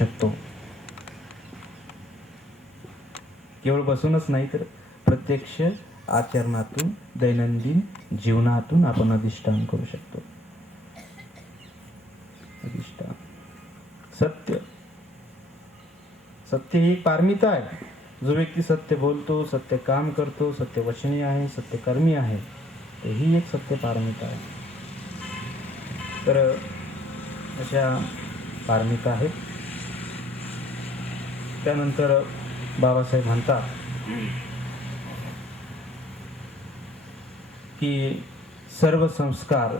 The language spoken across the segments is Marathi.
शकतो. केवळ बसूनच नाही तर प्रत्यक्ष आचरणातून, दैनंदिन जीवनातून आपण अधिष्ठान करू शकतो. अधिष्ठान सत्य. सत्य ही पारमिता आहे. जो व्यक्ती सत्य बोलतो, सत्य काम करतो, सत्य वचनी आहे, सत्य कर्मी आहे, तर ही एक सत्य पारमिता आहे. तर अशा पारमिता आहेत. त्यानंतर बाबासाहेब म्हणतात की सर्व संस्कार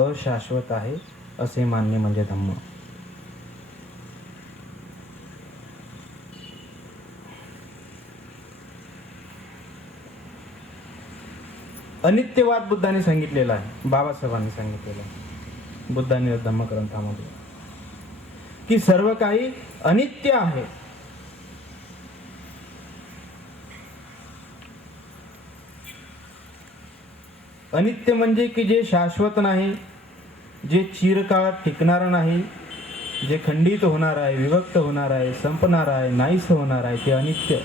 अशाश्वत आहे असे मान्य म्हणजे धम्म. अनित्यवाद बुद्धाने सांगितलेला आहे, बाबासाहेबांनी सांगितलेला आहे बुद्धाने धम्मग्रंथामध्ये, की सर्व काही अनित्य आहे. अनित्य म्हणजे की जे शाश्वत नाही, जे चिरकाळ टिकणार नाही, जे खंडित होणार आहे, विभक्त होणार आहे, संपणार आहे, नाहीस होणार आहे, ते अनित्य.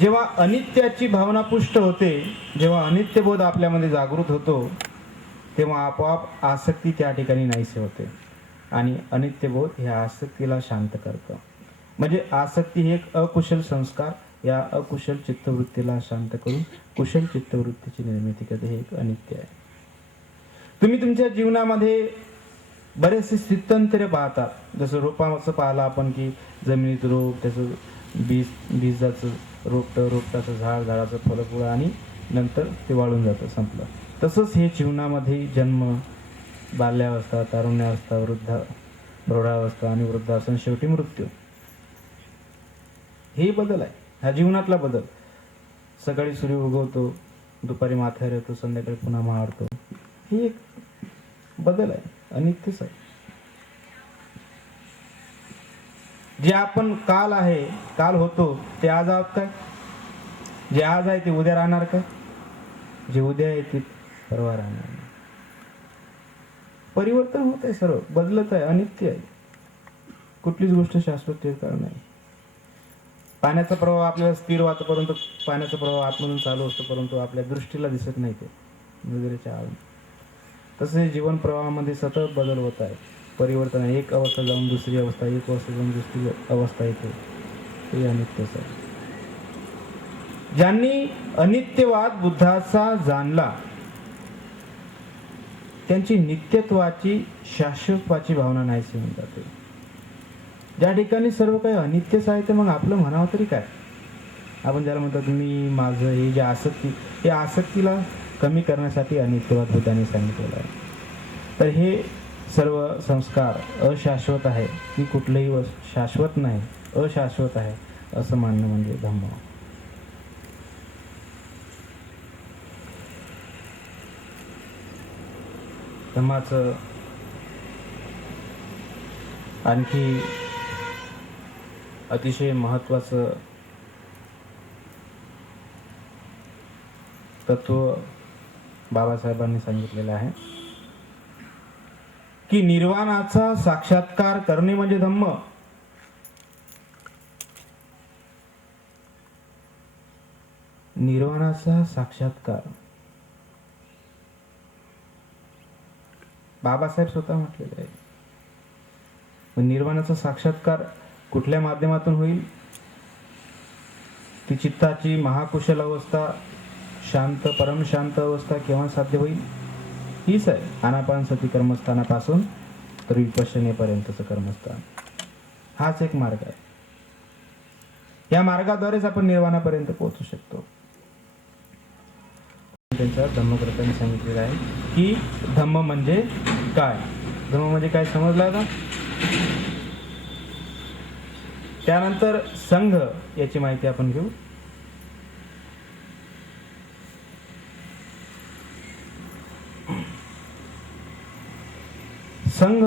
जेव्हा अनित्याची भावना पुष्ट होते, जेव्हा अनित्यबोध आपल्यामध्ये जागृत होतो, तेव्हा आपोआप आसक्ती त्या ठिकाणी नाहीसे होते. आणि अनित्यबोध ह्या आसक्तीला शांत करतं. म्हणजे आसक्ती ही एक अकुशल संस्कार, या अकुशल चित्तवृत्तीला शांत करून कुशल चित्तवृत्तीची निर्मिती करते. हे एक अनित्य आहे. तुम्ही तुमच्या जीवनामध्ये बरेचसे स्थित्यंतरे पाहतात. जसं रोपाचं पाहिलं आपण, की जमिनीत रोप, त्याचं बीजाचं रोपटाचं झाड, झाडाचं फळफुलं, आणि नंतर ते वाळून जातं, संपलं. तसंच हे जीवनामध्ये जन्म, बाल्यावस्था, तारुण्यावस्था, प्रौढावस्था आणि वृद्धावस्था, शेवटी मृत्यू. हे बदल आहे, हा जीवनातला बदल. सकाळी सूर्य उगवतो, दुपारी माथ्यावर येतो, संध्याकाळी पुन्हा मारतो. ही एक बदल आहे, अनित्यच आहे. जे आपण काल आहे, काल होतो, ते आज आहोत काय? जे आज आहे ते उद्या राहणार काय? जे उद्या आहे ते परवा राहणार नाही. परिवर्तन होत आहे, सर्व बदलत आहे, अनित्य आहे. कुठलीच गोष्ट शाश्वत चिरकाळ नाही. पाण्याचा प्रवाह आपल्याला स्थिर वाटतो, परंतु पाण्याचा प्रवाह आतमधून चालू असतो, परंतु आपल्या दृष्टीला दिसत नाही ते नजरेच्या आड. तसे जीवन प्रवाहामध्ये सतत बदल होत आहे, परिवर्तन आहे. एक अवस्था जाऊन दुसरी अवस्था, एक अवस्था जाऊन दुसरी अवस्था येते. ते अनित्यच आहे. ज्यांनी अनित्यवाद बुद्धाचा जाणला, त्यांची नित्यत्वाची, शाश्वतत्वाची भावना नाहीशी होऊन जाते. ज्या ठिकाणी सर्व काही अनित्यच आहे, तर मग आपलं म्हणावं तरी काय? आपण ज्याला म्हणतात मी, माझं, हे जे आसक्ती, हे आसक्तीला कमी करण्यासाठी अनित्यवाद बुद्धाने सांगितलेलं आहे. तर हे सर्व संस्कार अशाश्वत आहे, की कुठलंही शाश्वत नाही, अशाश्वत आहे असं मानणं म्हणजे धम्म. धम्माचं आणखी अतिशय महत्त्वाचं तत्व बाबासाहेबांनी सांगितलेलं आहे, की निर्वाणाचा साक्षात्कार करणे म्हणजे धम्म. निर्वाणाचा साक्षात्कार बाबासाहेब स्वतः म्हटलेलं आहे. निर्वाणाचा साक्षात्कार कुठल्या माध्यमातून होईल? ती चित्ताची महाकुशल अवस्था, शांत, परमशांत अवस्था केव्हा साध्य होईल? हीच आहे आनापानसती कर्मस्थानापासून तर विपश्यनेपर्यंतचं कर्मस्थान. हाच एक मार्ग आहे. या मार्गाद्वारेच आपण निर्वाणापर्यंत पोहोचू शकतो. त्यांच्या धम्मग्रंथाने सांगितलेलं आहे की धम्म म्हणजे काय. धम्म म्हणजे काय समजलं आता? त्यानंतर संघ याची माहिती आपण घेऊ. संघ,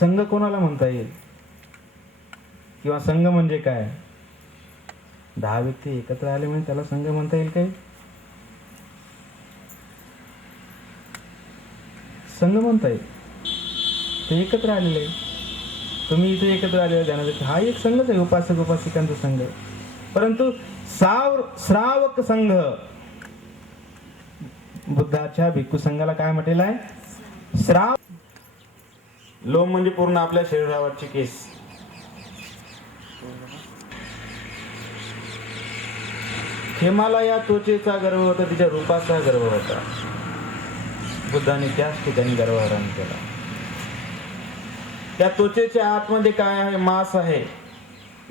संघ कोणाला म्हणता येईल, किंवा संघ म्हणजे काय? 10 व्यक्ती एकत्र आले म्हणजे त्याला संघ म्हणता येईल काय? संघ म्हणता येईल. ते एकत्र आलेले आहे. तुम्ही इथे एकत्र आलेले ध्यानाचा हा एक संघच आहे, उपासक उपासिकांचा संघ आहे. परंतु श्रावक संघ, बुद्धाच्या भिक्खू संघाला काय म्हटलेलं आहे? श्राव. लोम म्हणजे पूर्ण आपल्या शरीरावरची केस. खेमाला या त्वचेचा गर्व होता, तिच्या रूपाचा गर्व होता. बुद्धाने त्याच ठिकाणी गर्वहरण केला. त्या त्वचेच्या आतमध्ये काय आहे? मांस आहे.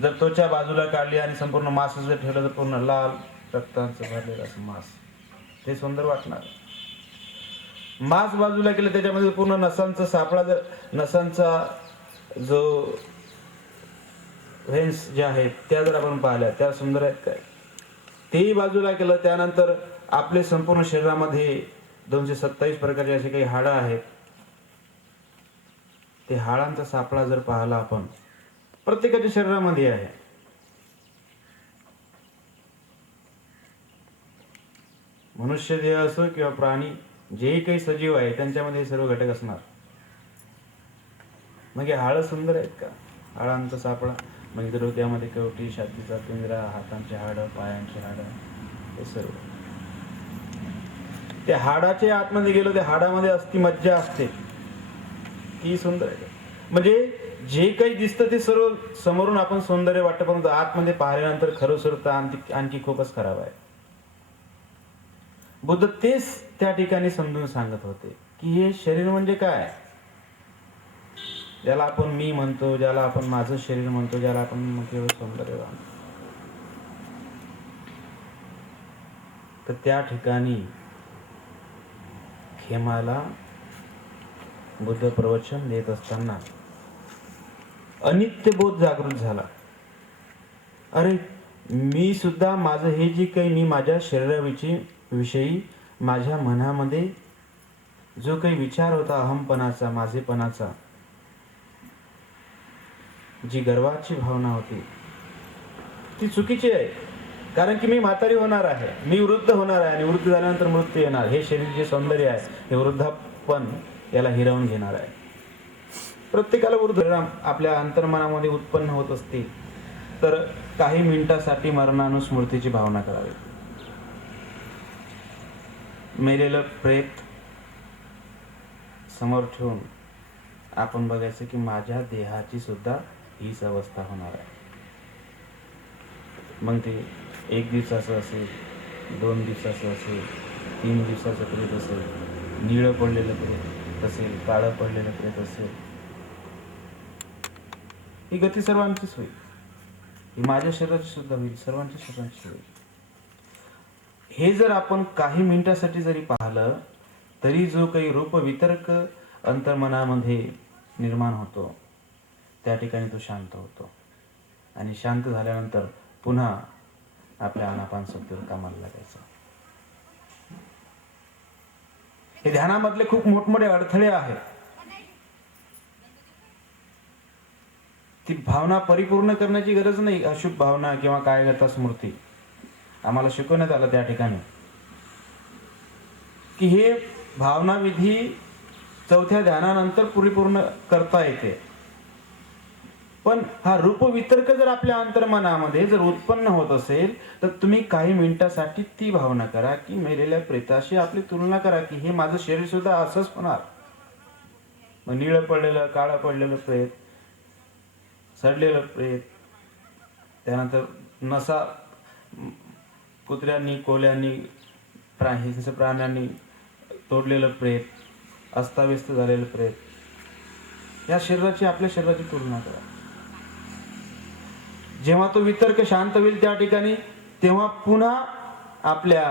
जर त्वचा बाजूला काढली आणि संपूर्ण मांस जर ठेवलं तर पूर्ण लाल रक्तांचं भरलेलं असं मांस, ते सुंदर वाटणार. मांस बाजूला केलं, त्याच्यामध्ये पूर्ण नसांचा सापळा, जर नसांचा जो व्हेन्स जे आहेत त्या जर आपण पाहिल्या, त्या सुंदर आहेत काय, तेही बाजूला केलं. त्यानंतर आपले संपूर्ण शरीरामध्ये 227 प्रकारचे असे काही हाडं आहेत. ते हाडांचा सापळा जर पाहिला आपण, प्रत्येकाच्या शरीरामध्ये आहे. मनुष्य देह असो किंवा प्राणी, जे काही सजीव आहे त्यांच्यामध्ये हे सर्व घटक असणार. मग हे हाडं सुंदर आहेत का? हाडांचा सापळा म्हणजे डोक्यामध्ये कवटी, छातीचा पिंजरा, हातांचे हाडं, पायांचे हाडं, हे सर्व. त्या हाडाच्या आतमध्ये गेलो, त्या हाडामध्ये अस्थिमज्जा असते, ती सुंदर आहे. म्हणजे जे काही दिसतं ते सर्व समोरून आपण सौंदर्य वाटतं, परंतु आतमध्ये पाहिल्यानंतर खरं स्वरूप आणखी खूपच खराब आहे. बुद्ध तेच त्या ठिकाणी समजून सांगत होते की हे शरीर म्हणजे काय, ज्याला आपण मी म्हणतो, ज्याला आपण माझं शरीर म्हणतो, ज्याला आपण केवळ सौंदर्यवान, तर त्या ठिकाणी खेमाला बुद्ध प्रवचन देत असताना अनित्य बोध जागृत झाला. अरे मी सुद्धा माझं हे जे काही मी माझ्या शरीराविषयी माझ्या मनामध्ये जो काही विचार होता अहमपणाचा, माझेपणाचा, जी गर्वाची भावना होती ती चुकीची आहे. कारण की मी म्हातारी होणार आहे, मी वृद्ध होणार आहे आणि वृद्ध झाल्यानंतर मृत्यू येणार. हे शरीर जे सौंदर्य आहे हे वृद्धापण याला हिरावून घेणार आहे. प्रत्येकाला वृद्ध आपल्या अंतर्मनामध्ये उत्पन्न होत असते, तर काही मिनिटासाठी मरणानुस्मृतीची भावना करावी. मेलेलं प्रेत समोर ठेवून आपण बघायचं की माझ्या देहाची सुद्धा हीच अवस्था होणार आहे. मग ते 1 दिवसाचं असेल, 2 दिवसाचं असेल, 3 दिवसाचं प्रेत असेल, निळं पडलेलं प्रेत असेल, काळं पडलेलं प्रेत असेल, ही गती सर्वांचीच होईल. ही माझ्या शरीराची सुद्धा होईल, सर्वांच्या शरीराची होईल. हे जर आपण काही मिनिटासाठी जरी पाहिलं तरी जो काही रूपवितर्क अंतर्मनामध्ये निर्माण होतो त्या ठिकाणी तो शांत होतो आणि शांत झाल्यानंतर पुन्हा आपल्या आनापानसतीवर कामाला लागायचं. हे ध्यानामधले खूप मोठमोठे अडथळे आहेत. ती भावना परिपूर्ण करण्याची गरज नाही. अशुभ भावना किंवा कायगता स्मृती आम्हाला शिकवण्यात आलं त्या ठिकाणी की हे भावना विधी 4थ्या ध्यानानंतर परिपूर्ण करता येते. पण हा रूपवितर्क जर आपल्या अंतर्मनामध्ये जर उत्पन्न होत असेल तर तुम्ही काही मिनिटासाठी ती भावना करा की मेलेल्या प्रेताशी आपली तुलना करा की हे माझं शरीर सुद्धा असंच होणार. मग निळं पडलेलं, काळं पडलेलं प्रेत, सडलेलं प्रेत, त्यानंतर नसा कुत्र्यांनी, कोल्यांनी, प्राण्यांनी तोडलेलं प्रेत, अस्ताव्यस्त झालेलं प्रेत, या शरीराची आपल्या शरीराची तुलना करा. जेव्हा तो वितर्क शांत होईल त्या ठिकाणी तेव्हा पुन्हा आपल्या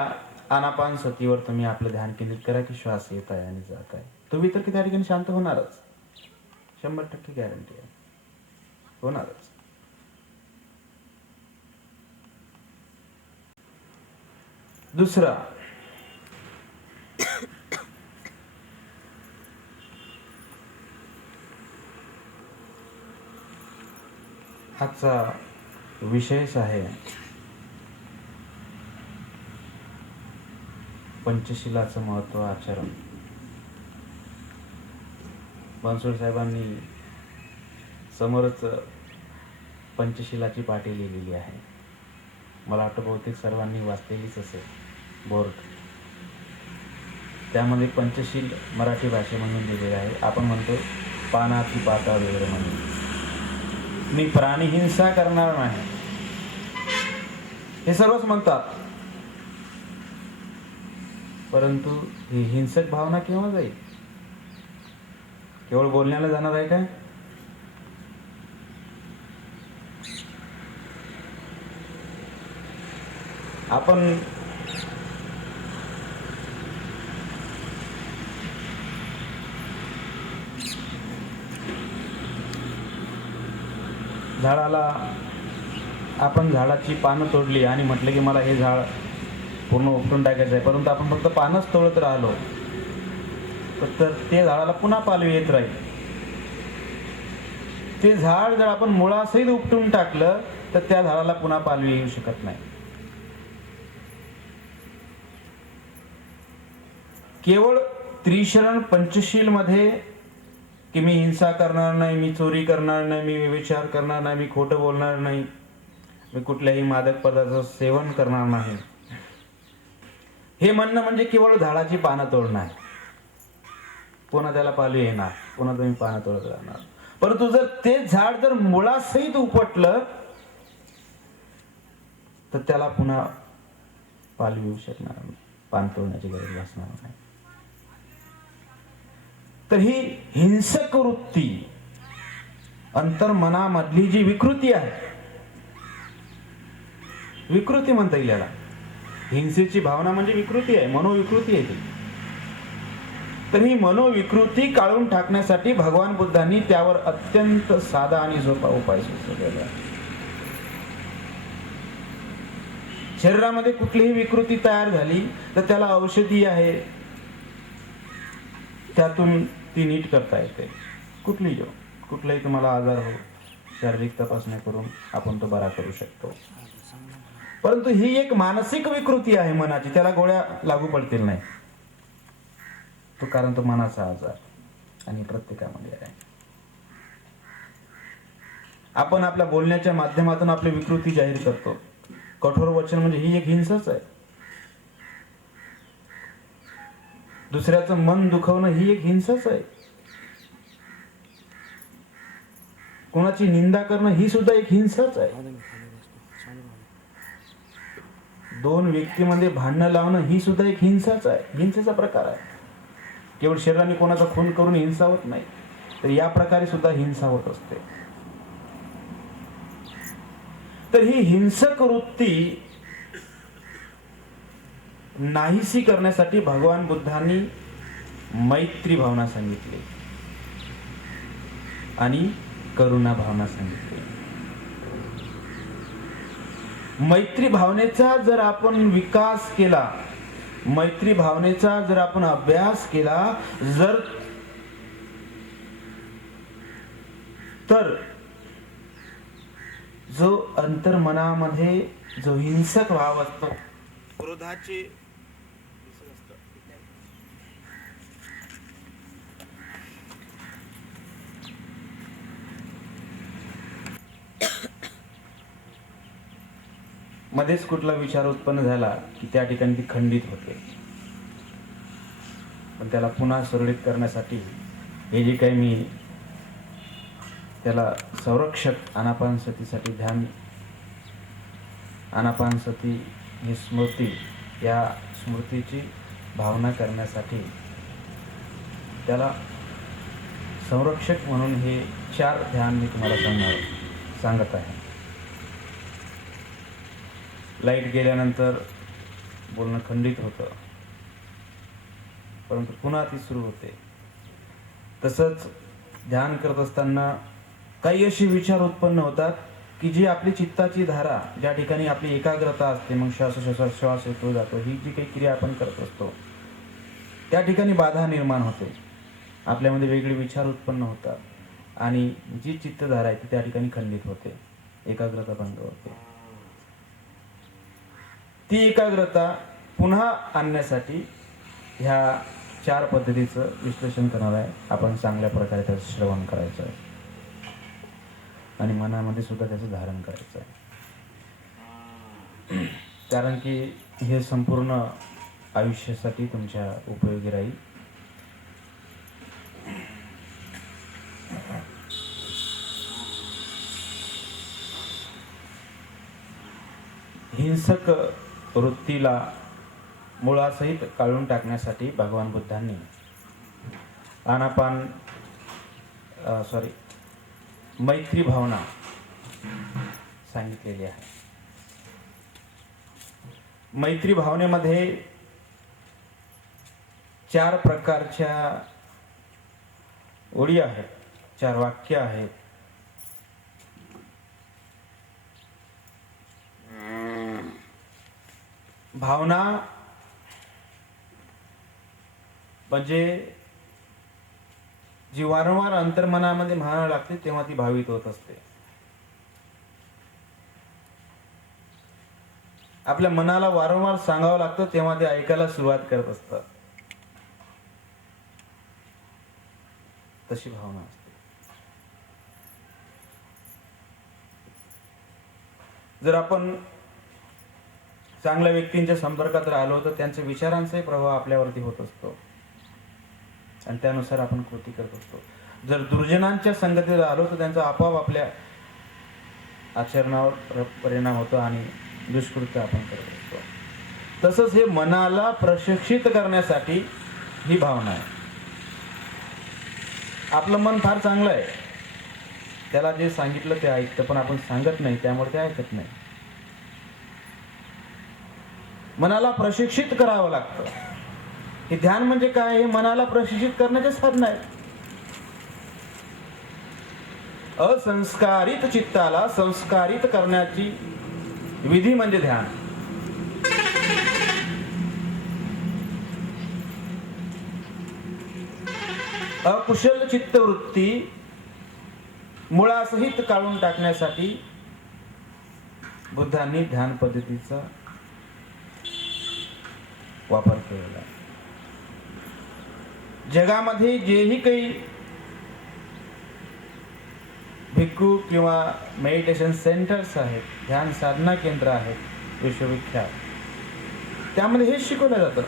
आनापानसतीवर तुम्ही आपलं ध्यान केंद्रित करा की श्वास येत आहे आणि जात आहे. तो वितर्क त्या ठिकाणी शांत होणारच, 100% गॅरंटी आहे, होणारच. दुसरा, आजचा विषयच आहे पंचशिलाचं महत्त्व, आचरण. बनसोड साहेबांनी समोरच पंचशिलाची पाटी लिहिलेली आहे. मला वाटतं बहुतेक सर्वांनी वाचलेलीच असेल बोर्ड. त्यामध्ये पंचशील मराठी भाषेमधून लिहिलेलं आहे. आपण म्हणतो पानाची पाता वगैरे म्हणून. मी प्राणी हिंसा करणार नाही हे सर्वच म्हणतात, परंतु ही हिंसक भावना केव्हा जाईल? केवळ बोलण्याला जाणार आहे काय? आपण झाडाची पानं तोडली आणि म्हटलं की मला हे झाड पूर्ण उपटून टाकायचं आहे, परंतु आपण फक्त पानच तोडत राहिलो तर ते झाडाला पुन्हा पालवी येत राहील. ते झाड जर आपण मुळासहित उपटून टाकलं तर त्या झाडाला पुन्हा पालवी येऊ शकत नाही. केवळ त्रिशरण पंचशील मध्ये की मी हिंसा करणार नाही, मी चोरी करणार नाही, मी व्यभिचार करणार नाही, मी खोटं बोलणार नाही, मी कुठल्याही मादक पदार्थाचं सेवन करणार नाही, हे म्हणणं म्हणजे केवळ झाडाची पानं तोडणं आहे. पुन्हा त्याला पालवी येणार, पुन्हा तुम्ही पानं तोडत राहणार. परंतु जर ते झाड जर मुळासहित उपटलं तर त्याला पुन्हा पालवी येऊ शकणार नाही, पान तोडण्याची गरज भासणार नाही. तर ही हिंसक वृत्ती अंतर्मनामधली जी विकृती आहे, विकृती म्हणता येईल याला. हिंसेची भावना म्हणजे विकृती आहे, मनोविकृती आहे ती. तर ही मनोविकृती काढून टाकण्यासाठी भगवान बुद्धांनी त्यावर अत्यंत साधा आणि सोपा उपाय सुचवलेला आहे. शरीरामध्ये कुठलीही विकृती तयार झाली तर त्याला औषधी आहे, त्यातून ती नीट करता येते. कुठलाही तुम्हाला आजार हो, शारीरिक तपासण्या करून आपण तो बरा करू शकतो. परंतु ही एक मानसिक विकृती आहे मनाची, त्याला गोळ्या लागू पडतील नाही. कारण तो मनाचा आजार आणि प्रत्येकामध्ये आहे. आपण आपल्या बोलण्याच्या माध्यमातून आपली विकृती जाहीर करतो. कठोर वचन म्हणजे ही एक हिंसाच आहे. दुसऱ्याचं मन दुखवणं ही एक हिंसाच आहे. कोणाची निंदा करणं ही सुद्धा एक हिंसाच आहे. दोन व्यक्तीमध्ये भांडणं लावणं ही सुद्धा एक हिंसाच आहे, हिंसेचा प्रकार आहे. केवळ शरीराने कोणाचा खून करून हिंसा होत नाही, तर या प्रकारे सुद्धा हिंसा होत असते. तर ही हिंसक वृत्ती नाहीसी करण्यासाठी भगवान बुद्धांनी मैत्री भावना सांगितली आणि करुणा भावना सांगितली. मैत्री भावनेचा जर आपण विकास केला, मैत्री भावनेचा जर आपण अभ्यास केला, तर जो अंतर्मनामध्ये जो हिंसक भाव असतो, क्रोधाचे मध्येच कुठला विचार उत्पन्न झाला की त्या ठिकाणी ती खंडित होते. पण त्याला पुन्हा सुरळीत करण्यासाठी हे जे काही मी त्याला संरक्षक आनापानसतीसाठी ध्यान, आनापानसती ही स्मृती, या स्मृतीची भावना करण्यासाठी त्याला संरक्षक म्हणून हे 4 ध्यान मी तुम्हाला सांगत आहे. लाईट गेल्यानंतर बोलणं खंडित होतं, परंतु पुन्हा ती सुरू होते. तसंच ध्यान करत असताना काही असे विचार उत्पन्न होतात की जी आपली चित्ताची धारा, ज्या ठिकाणी आपली एकाग्रता असते, मग श्वास येतो जातो, ही जी काही क्रिया आपण करत असतो त्या ठिकाणी बाधा निर्माण होते. आपल्यामध्ये वेगळे विचार उत्पन्न होतात आणि जी चित्तधारा आहे ती त्या ठिकाणी खंडित होते, एकाग्रता बंद होते. ती एकाग्रता पुन्हा आणण्यासाठी ह्या 4 पद्धतीचं विश्लेषण करणार आहे. आपण चांगल्या प्रकारे त्याचं श्रवण करायचं आहे आणि मनामध्ये सुद्धा त्याचं धारण करायचं आहे. कारण की हे संपूर्ण आयुष्यासाठी तुमच्या उपयोगी राहील. हिंसक वृत्तीला मुळासहित काढून टाकण्यासाठी भगवान बुद्धांनी मैत्री भावना सांगितलेली आहे. मैत्री भावनेमध्ये 4 प्रकारच्या ओळी आहेत, 4 वाक्य आहेत. भावना म्हणजे जी वारंवार अंतर्मनामध्ये म्हणायला लागते तेव्हा ती भावित होत असते. आपल्या मनाला वारंवार सांगावं लागतं तेव्हा ते ऐकायला सुरुवात करत असतं. तशी भावना असते. जर आपण चांगल्या व्यक्तींच्या संपर्कात राहिलो तर त्यांच्या विचारांचाही प्रभाव आपल्यावरती होत असतो आणि त्यानुसार आपण कृती करत असतो. जर दुर्जनांच्या संगतीत राहिलो तर त्यांचा आपोआप आपल्या आचरणावर परिणाम होतो आणि दुष्कृत्य आपण करत असतो. तसंच हे मनाला प्रशिक्षित करण्यासाठी ही भावना आहे. आपलं मन फार चांगलं आहे, त्याला जे सांगितलं ते ऐकतं, पण आपण सांगत नाही त्यामुळे ते ऐकत नाही. मनाला प्रशिक्षित करावं लागतं. हे ध्यान म्हणजे काय? हे मनाला प्रशिक्षित करण्याचे साधन आहे. असंस्कारित चित्ताला संस्कारित करण्याची विधी म्हणजे ध्यान. अकुशल चित्तवृत्ती मुळासहित काढून टाकण्यासाठी बुद्धांनी ध्यान पद्धतीचा वापर केलेला. जगामध्ये जेही काही भिक्खू किंवा मेडिटेशन सेंटर्स आहेत, ध्यान साधना केंद्र आहेत विश्वविख्यात, त्यामध्ये हे शिकवलं जातं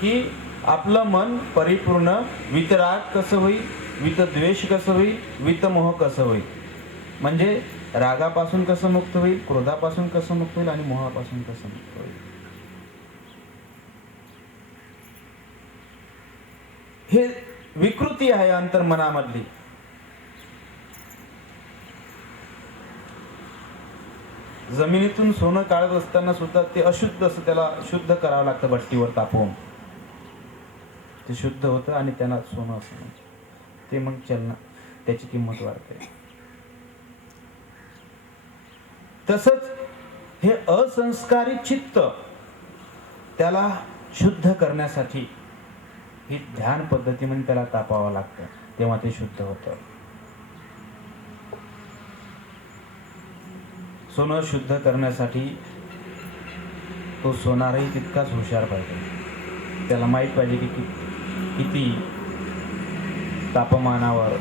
की आपलं मन परिपूर्ण वितराग कसं होईल, वितद्वेष कसं होईल, वितमोह कसं होईल. म्हणजे रागापासून कसं मुक्त होईल, क्रोधापासून कसं मुक्त होईल आणि मोहापासून कसं मुक्त होईल. हे विकृती आहे अंतर्मनामधली. जमिनीतून सोनं काढत असताना सुद्धा ते अशुद्ध असं, त्याला शुद्ध करावं लागतं भट्टीवर तापवून. ते शुद्ध होतं आणि त्यांना सोनं असं ते मग चलना त्याची किंमत वाढते. तसंच हे असंस्कारित चित्त त्याला शुद्ध करण्यासाठी ही ध्यान पद्धती म्हणजे त्याला तापावं लागतं, तेव्हा ते शुद्ध होतं. सोनं शुद्ध करण्यासाठी तो सोनारही तितकाच हुशार पाहिजे. त्याला माहीत पाहिजे की किती तापमानावर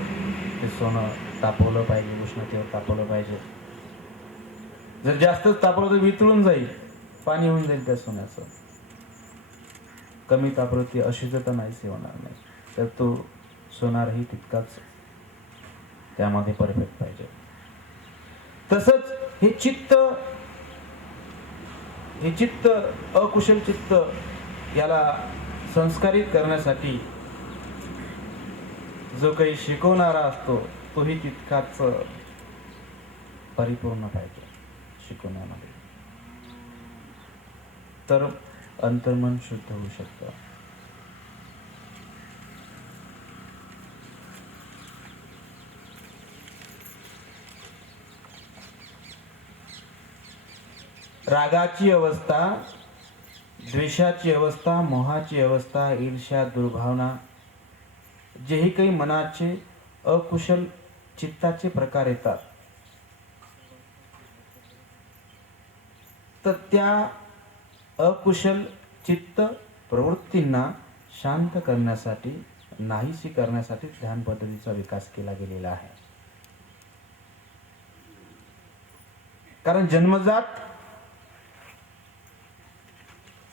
ते सोनं तापवलं पाहिजे, उष्णतेवर तापवलं पाहिजे. जर जास्तच तापवलं तर वितळून जाईल, पाणी होऊन जाईल त्या सोन्याचं. कमी तापवलं ती अशुद्धता नाहीसे होणार नाही. तर तो सोनारही तितकाच त्यामध्ये परफेक्ट पाहिजे. तसंच हे चित्त अकुशल चित्त याला संस्कारित करण्यासाठी जो काही शिकवणारा असतो तोही तितकाच परिपूर्ण पाहिजे शिकवण्यामध्ये, तर अंतर्मन शुद्ध होऊ शकतं. रागाची अवस्था, द्वेषाची अवस्था, मोहाची अवस्था, ईर्ष्या, दुर्भावना, जेही काही मनाचे अकुशल चित्ताचे प्रकार येतात, तर त्या अकुशल चित्त प्रवृत्तींना शांत करण्यासाठी, नाहीशी करण्यासाठी ध्यान पद्धतीचा विकास केला गेलेला आहे. कारण जन्मजात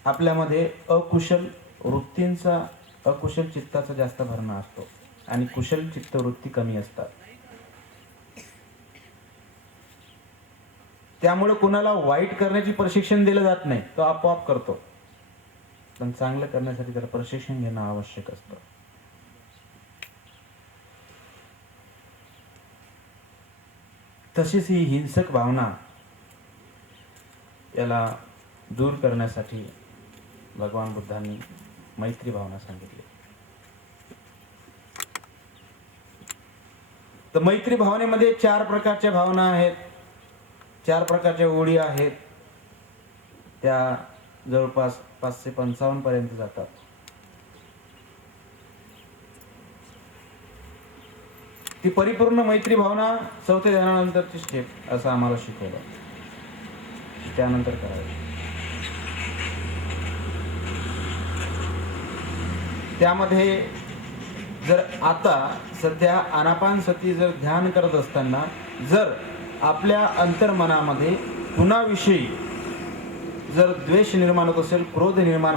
आपल्यामध्ये अकुशल वृत्तींचा, अकुशल चित्ताचा जास्त भरणा असतो आणि कुशल चित्तवृत्ती कमी असतात. त्यामुळे कोणाला वाईट करण्याची प्रशिक्षण दिलं जात नाही, तो आपोआप करतो. पण चांगलं करण्यासाठी त्याला प्रशिक्षण घेणं आवश्यक असतं. तशीच ही हिंसक भावना याला दूर करण्यासाठी भगवान बुद्धांनी मैत्री भावना सांगितली. तर मैत्री भावनेमध्ये 4 प्रकारच्या भावना आहेत, 4 प्रकारच्या ओळी आहेत. त्या जवळपास 555 पर्यंत जातात. ती परिपूर्ण मैत्री भावना 4थ्या ध्यानानंतरची स्टेप असं आम्हाला शिकवलं. त्यानंतर करायचं. त्यामध्ये जर आता सध्या आनापानसती जर ध्यान करत असताना जर आपल्या अंतर्मनामध्ये कुणाविषयी जर द्वेष निर्माण होत असेल, क्रोध निर्माण